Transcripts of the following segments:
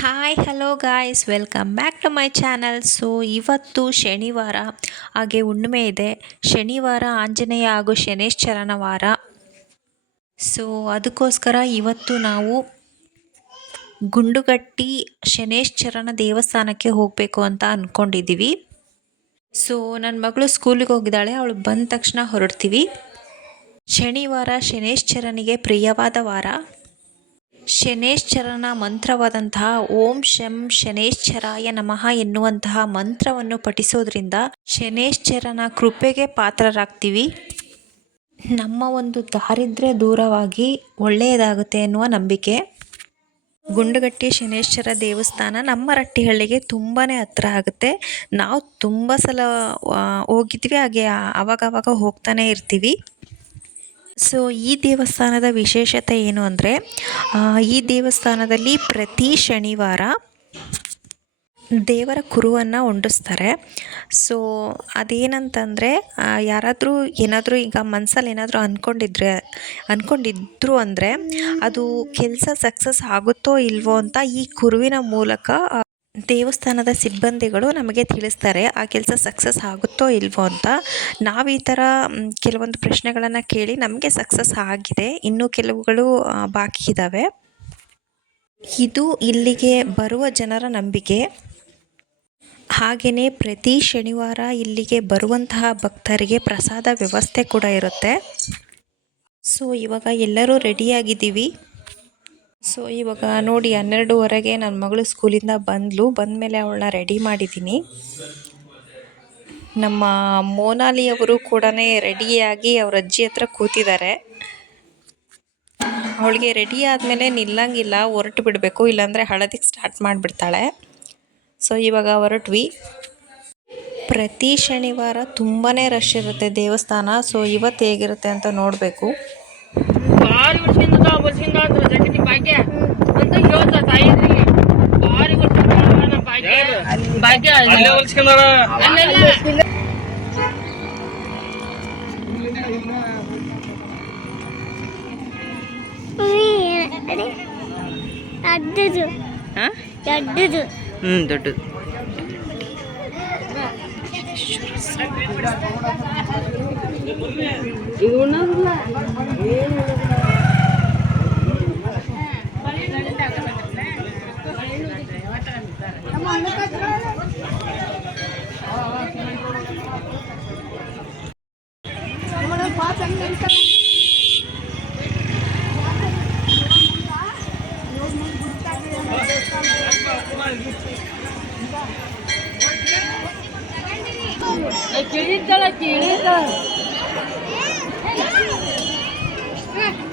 Hi hello guys welcome back to my channel so ಇವತ್ತು ಶನಿವಾರ. ಹಾಗೆ ಹುಣ್ಣಿಮೆ ಇದೆ. ಶನಿವಾರ ಆಂಜನೇಯ ಹಾಗೂ ಶನೇಶ್ಚರನ ವಾರ. ಸೊ ಅದಕ್ಕೋಸ್ಕರ ಇವತ್ತು ನಾವು ಗುಂಡುಗಟ್ಟಿ ಶನೇಶ್ಚರನ ದೇವಸ್ಥಾನಕ್ಕೆ ಹೋಗಬೇಕು ಅಂತ ಅಂದ್ಕೊಂಡಿದ್ದೀವಿ ಸೊ ನನ್ನ ಮಗಳು ಸ್ಕೂಲಿಗೆ ಹೋಗಿದ್ದಾಳೆ. ಅವಳು ಬಂದ ತಕ್ಷಣ ಹೊರಡ್ತೀವಿ. ಶನಿವಾರ ಶನೇಶ್ಚರನಿಗೆ ಪ್ರಿಯವಾದ ವಾರ. ಶನೇಶ್ಚರನ ಮಂತ್ರವಾದಂತಹ ಓಂ ಶಂ ಶನೇಶ್ಚರಾಯ ನಮಃ ಎನ್ನುವಂತಹ ಮಂತ್ರವನ್ನು ಪಠಿಸೋದ್ರಿಂದ ಶನೇಶ್ಚರನ ಕೃಪೆಗೆ ಪಾತ್ರರಾಗ್ತೀವಿ. ನಮ್ಮ ಒಂದು ದಾರಿದ್ರ್ಯ ದೂರವಾಗಿ ಒಳ್ಳೆಯದಾಗುತ್ತೆ ಎನ್ನುವ ನಂಬಿಕೆ. ಗುಂಡುಗಟ್ಟಿ ಶನೇಶ್ವರ ದೇವಸ್ಥಾನ ನಮ್ಮ ರಟ್ಟಿಹಳ್ಳಿಗೆ ತುಂಬಾ ಹತ್ರ ಆಗುತ್ತೆ. ನಾವು ತುಂಬ ಸಲ ಹೋಗಿದ್ವಿ, ಹಾಗೆ ಆವಾಗವಾಗ ಹೋಗ್ತಾನೆ ಇರ್ತೀವಿ. ಸೊ ಈ ದೇವಸ್ಥಾನದ ವಿಶೇಷತೆ ಏನು ಅಂದರೆ ಈ ದೇವಸ್ಥಾನದಲ್ಲಿ ಪ್ರತಿ ಶನಿವಾರ ದೇವರ ಕುರುವನ್ನು ಉಂಡಿಸ್ತಾರೆ. ಸೊ ಅದೇನಂತಂದರೆ ಯಾರಾದರೂ ಏನಾದರೂ ಈಗ ಮನಸ್ಸಲ್ಲಿ ಏನಾದರೂ ಅಂದ್ಕೊಂಡಿದ್ರೆ ಅಂದ್ಕೊಂಡಿದ್ರು ಅಂದರೆ, ಅದು ಕೆಲಸ ಸಕ್ಸಸ್ ಆಗುತ್ತೋ ಇಲ್ವೋ ಅಂತ ಈ ಕುರುವಿನ ಮೂಲಕ ದೇವಸ್ಥಾನದ ಸಿಬ್ಬಂದಿಗಳು ನಮಗೆ ತಿಳಿಸ್ತಾರೆ, ಆ ಕೆಲಸ ಸಕ್ಸಸ್ ಆಗುತ್ತೋ ಇಲ್ವೋ ಅಂತ. ನಾವು ಈ ಥರ ಕೆಲವೊಂದು ಪ್ರಶ್ನೆಗಳನ್ನು ಕೇಳಿ ನಮಗೆ ಸಕ್ಸಸ್ ಆಗಿದೆ. ಇನ್ನೂ ಕೆಲವುಗಳು ಬಾಕಿ ಇದ್ದಾವೆ ಇದು ಇಲ್ಲಿಗೆ ಬರುವ ಜನರ ನಂಬಿಕೆ. ಹಾಗೆಯೇ ಪ್ರತಿ ಶನಿವಾರ ಇಲ್ಲಿಗೆ ಬರುವಂತಹ ಭಕ್ತರಿಗೆ ಪ್ರಸಾದ ವ್ಯವಸ್ಥೆ ಕೂಡ ಇರುತ್ತೆ. ಸೊ ಇವಾಗ ಎಲ್ಲರೂ ರೆಡಿಯಾಗಿದ್ದೀವಿ ಸೊ ಇವಾಗ ನೋಡಿ, ಹನ್ನೆರಡುವರೆಗೆ ನನ್ನ ಮಗಳು ಸ್ಕೂಲಿಂದ ಬಂದಳು ಬಂದಮೇಲೆ ಅವಳನ್ನ ರೆಡಿ ಮಾಡಿದ್ದೀನಿ. ನಮ್ಮ ಮೋನಾಲಿ ಅವರು ಕೂಡ ರೆಡಿಯಾಗಿ ಅವ್ರ ಅಜ್ಜಿ ಹತ್ರ ಕೂತಿದ್ದಾರೆ. ಅವಳಿಗೆ ರೆಡಿ ಆದಮೇಲೆ ನಿಲ್ಲಂಗಿಲ್ಲ, ಹೊರಟು ಬಿಡಬೇಕು, ಇಲ್ಲಾಂದರೆ ಹಳದಿಗೆ ಸ್ಟಾರ್ಟ್ ಮಾಡಿಬಿಡ್ತಾಳೆ. ಸೊ ಇವಾಗ ಹೊರಟ್ವಿ. ಪ್ರತಿ ಶನಿವಾರ ತುಂಬಾ ರಶ್ ಇರುತ್ತೆ ದೇವಸ್ಥಾನ. ಸೊ ಇವತ್ತು ಹೇಗಿರುತ್ತೆ ಅಂತ ನೋಡಬೇಕು. ಭಾರಿ ವರ್ಷದಿಂದ ವರ್ಷದಿಂದ ಅಂತ ಜಗತಿ ಭಾಗ್ಯ ಅಂತ ಹೇಳ್ತಾ ತಾಯಿ ಇದ್ರಿಗೆ. ಭಾರಿ ವರ್ಷದಿಂದ ನಮ್ಮ ಭಾಗ್ಯ ಭಾಗ್ಯ ಅಲ್ಲೆಲ್ಲ ದೊಡ್ಡದು ದೊಡ್ಡದು ಹ್ಞೂ ದೊಡ್ಡದು ಇದು ಉಣ್ಣೋದಿಲ್ಲ ಏನು ನಮ್ಮ ಅಣ್ಣ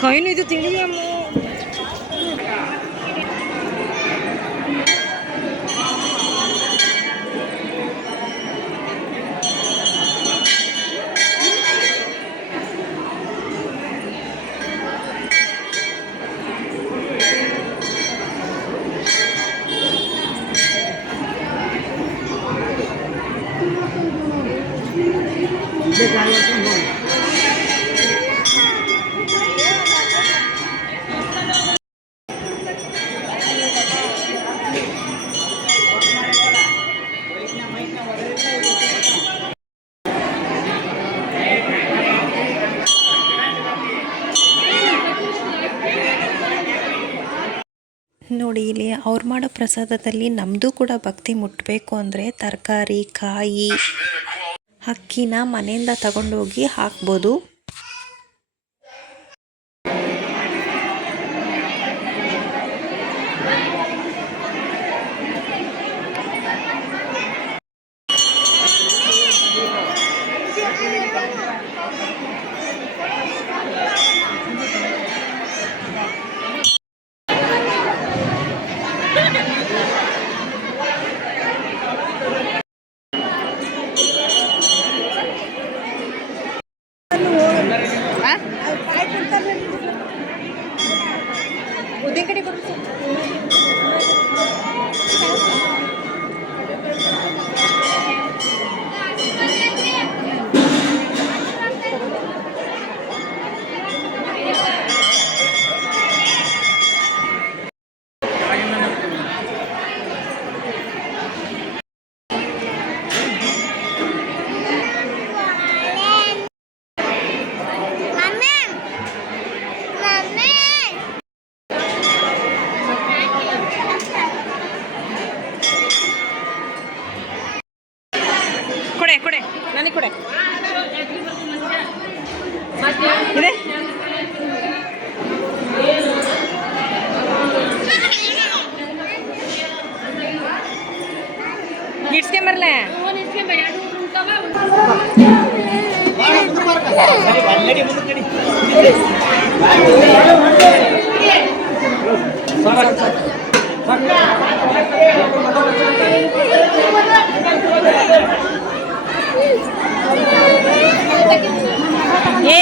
거인이도 들리면 뭐. ನೋಡಿ ಇಲ್ಲಿ ಅವ್ರು ಮಾಡೋ ಪ್ರಸಾದದಲ್ಲಿ ನಮ್ಮದು ಕೂಡ ಭಕ್ತಿ ಮುಟ್ಟಬೇಕು ಅಂದರೆ ತರಕಾರಿ ಕಾಯಿ ಅಕ್ಕಿನ ಮನೆಯಿಂದ ತಗೊಂಡೋಗಿ ಹಾಕ್ಬೋದು. ಇದೆ ಇಡ್ಸ್ಕೊಂಡ್ ಬರ್ಲ Thank you.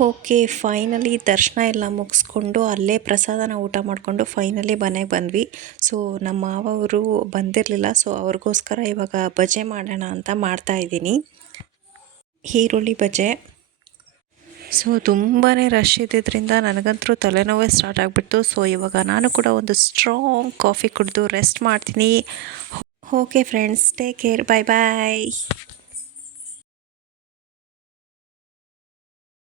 ಓಕೆ, ಫೈನಲಿ ದರ್ಶನ ಎಲ್ಲ ಮುಗಿಸ್ಕೊಂಡು ಅಲ್ಲೇ ಪ್ರಸಾದನ ಊಟ ಮಾಡಿಕೊಂಡು ಫೈನಲಿ ಮನೆಗೆ ಬಂದ್ವಿ. ಸೊ, ನಮ್ಮ ಮಾವ ಅವರು ಬಂದಿರಲಿಲ್ಲ. ಸೊ, ಅವ್ರಿಗೋಸ್ಕರ ಇವಾಗ ಬಜೆ ಮಾಡೋಣ ಅಂತ ಮಾಡ್ತಾ ಇದ್ದೀನಿ. ಈರುಳ್ಳಿ ಬಜೆ ಸೊ ತುಂಬಾ ರಶ್ ಇದ್ದಿದ್ದರಿಂದ ನನಗಂತೂ ತಲೆನೋವೇ ಸ್ಟಾರ್ಟ್ ಆಗಿಬಿಡ್ತು. ಸೊ, ಇವಾಗ ನಾನು ಕೂಡ ಒಂದು ಸ್ಟ್ರಾಂಗ್ ಕಾಫಿ ಕುಡಿದು ರೆಸ್ಟ್ ಮಾಡ್ತೀನಿ. Okay friends take care bye bye